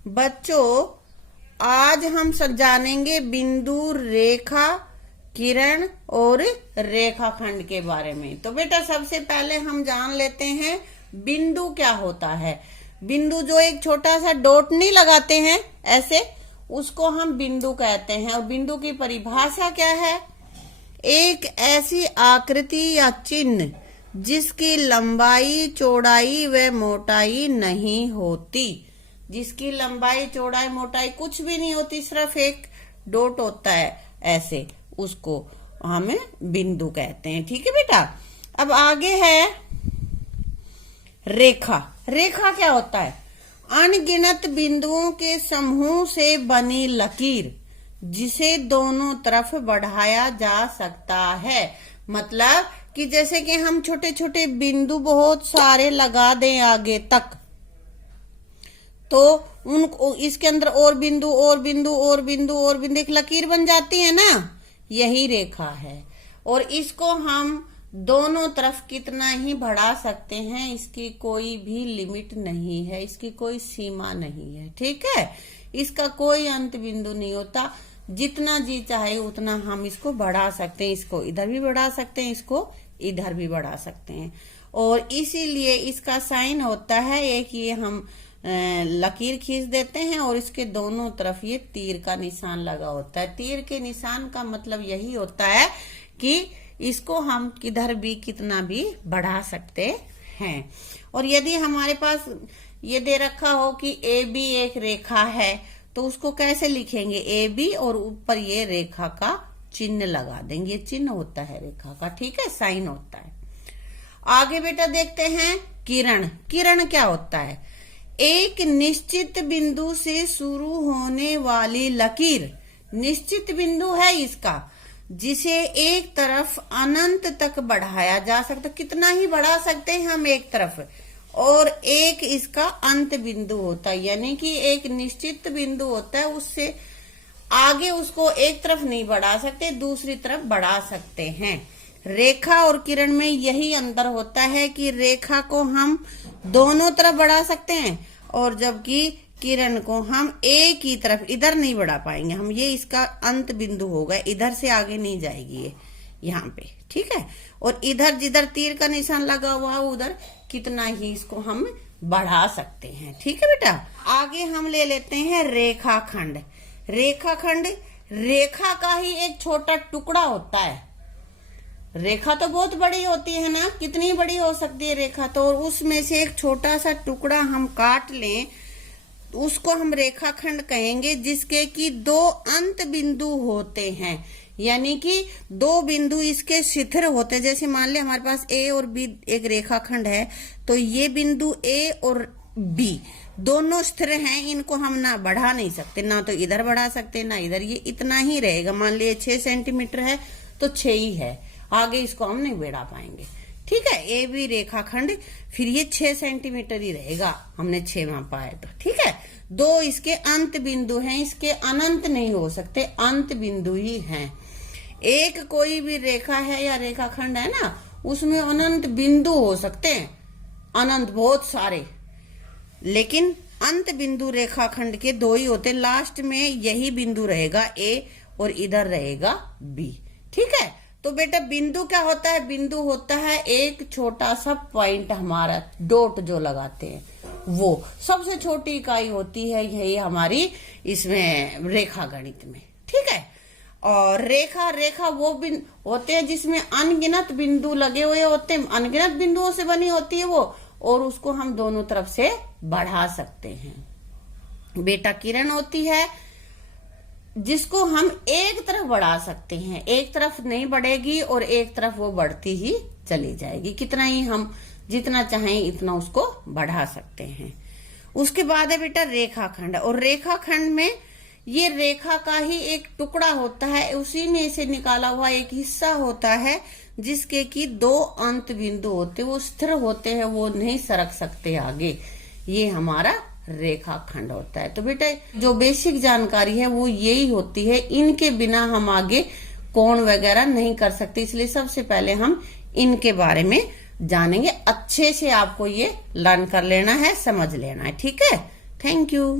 बच्चों, आज हम जानेंगे बिंदु, रेखा, किरण और रेखाखंड के बारे में। तो बेटा सबसे पहले हम जान लेते हैं बिंदु क्या होता है। बिंदु जो एक छोटा सा डॉट नहीं लगाते हैं ऐसे, उसको हम बिंदु कहते हैं। और बिंदु की परिभाषा क्या है? एक ऐसी आकृति या चिन्ह जिसकी लंबाई, चौड़ाई व मोटाई नहीं होती। जिसकी लंबाई, चौड़ाई, मोटाई कुछ भी नहीं होती, सिर्फ एक डॉट होता है ऐसे, उसको हम बिंदु कहते हैं। ठीक है बेटा। अब आगे है रेखा। रेखा क्या होता है? अनगिनत बिंदुओं के समूह से बनी लकीर जिसे दोनों तरफ बढ़ाया जा सकता है। मतलब कि जैसे कि हम छोटे छोटे बिंदु बहुत सारे लगा दें आगे तक, तो उनको इसके अंदर और बिंदु और बिंदु और बिंदु और बिंदु, एक लकीर बन जाती है ना, यही रेखा है। और इसको हम दोनों तरफ कितना ही बढ़ा सकते हैं, इसकी कोई भी लिमिट नहीं है, इसकी कोई सीमा नहीं है। ठीक है, इसका कोई अंत बिंदु नहीं होता। जितना जी चाहे उतना हम इसको बढ़ा सकते हैं। इसको इधर भी बढ़ा सकते हैं, इसको इधर भी बढ़ा सकते हैं। और इसीलिए इसका साइन होता है एक, ये हम लकीर खींच देते हैं और इसके दोनों तरफ ये तीर का निशान लगा होता है। तीर के निशान का मतलब यही होता है कि इसको हम किधर भी कितना भी बढ़ा सकते हैं। और यदि हमारे पास ये दे रखा हो कि ए बी एक रेखा है, तो उसको कैसे लिखेंगे? ए बी और ऊपर ये रेखा का चिन्ह लगा देंगे। चिन्ह होता है रेखा का। ठीक है, साइन होता है। आगे बेटा देखते हैं किरण। किरण क्या होता है? एक निश्चित बिंदु से शुरू होने वाली लकीर, निश्चित बिंदु है इसका, जिसे एक तरफ अनंत तक बढ़ाया जा सकता। कितना ही बढ़ा सकते हैं हम एक तरफ, और एक इसका अंत बिंदु होता है। यानी कि एक निश्चित बिंदु होता है, उससे आगे उसको एक तरफ नहीं बढ़ा सकते, दूसरी तरफ बढ़ा सकते हैं। रेखा और किरण में यही अंतर होता है कि रेखा को हम दोनों तरफ बढ़ा सकते हैं, और जबकि किरण को हम एक ही तरफ, इधर नहीं बढ़ा पाएंगे हम। ये इसका अंत बिंदु होगा, इधर से आगे नहीं जाएगी ये, यहाँ पे। ठीक है, और इधर जिधर तीर का निशान लगा हुआ है उधर कितना ही इसको हम बढ़ा सकते हैं। ठीक है बेटा। आगे हम ले लेते हैं रेखाखंड। रेखाखंड रेखा का ही एक छोटा टुकड़ा होता है। रेखा तो बहुत बड़ी होती है ना, कितनी बड़ी हो सकती है रेखा तो, और उसमें से एक छोटा सा टुकड़ा हम काट लें, उसको हम रेखाखंड कहेंगे, जिसके कि दो अंत बिंदु होते हैं। यानी कि दो बिंदु इसके शिथिर होते हैं। जैसे मान ले हमारे पास ए और बी एक रेखाखंड है, तो ये बिंदु ए और बी दोनों स्थिर हैं, इनको हम ना बढ़ा नहीं सकते, ना तो इधर बढ़ा सकते ना इधर। ये इतना ही रहेगा। मान लिये 6 सेंटीमीटर है तो 6 ही है, आगे इसको हम नहीं बढ़ा पाएंगे। ठीक है, ए बी रेखाखंड, फिर ये 6 सेंटीमीटर ही रहेगा, हमने 6 मापा है तो। ठीक है, दो इसके अंत बिंदु हैं, इसके अनंत नहीं हो सकते, अंत बिंदु ही हैं। एक कोई भी रेखा है या रेखाखंड है ना, उसमें अनंत बिंदु हो सकते हैं, अनंत बहुत सारे, लेकिन अंत बिंदु रेखाखंड के 2 ही होते हैं। लास्ट में यही बिंदु रहेगा ए और इधर रहेगा बी। ठीक है, तो बेटा बिंदु क्या होता है? बिंदु होता है एक छोटा सा पॉइंट, हमारा डॉट जो लगाते हैं वो सबसे छोटी इकाई होती है, यही हमारी इसमें रेखा गणित में। ठीक है, और रेखा वो बिंदु होते हैं जिसमें अनगिनत बिंदु लगे हुए होते हैं, अनगिनत बिंदुओं से बनी होती है वो, और उसको हम दोनों तरफ से बढ़ा सकते हैं। बेटा किरण होती है जिसको हम एक तरफ बढ़ा सकते हैं, एक तरफ नहीं बढ़ेगी और एक तरफ वो बढ़ती ही चली जाएगी। कितना ही हम जितना चाहें इतना उसको बढ़ा सकते हैं। उसके बाद है बेटा रेखाखंड। और रेखाखंड में ये रेखा का ही एक टुकड़ा होता है, उसी में से निकाला हुआ एक हिस्सा होता है, जिसके कि 2 अंत बिंदु होते हैं, वो स्थिर होते हैं, वो नहीं सरक सकते आगे। ये हमारा रेखाखंड होता है। तो बेटा जो बेसिक जानकारी है वो यही होती है, इनके बिना हम आगे कोण वगैरह नहीं कर सकते, इसलिए सबसे पहले हम इनके बारे में जानेंगे। अच्छे से आपको ये लर्न कर लेना है, समझ लेना है। ठीक है, थैंक यू।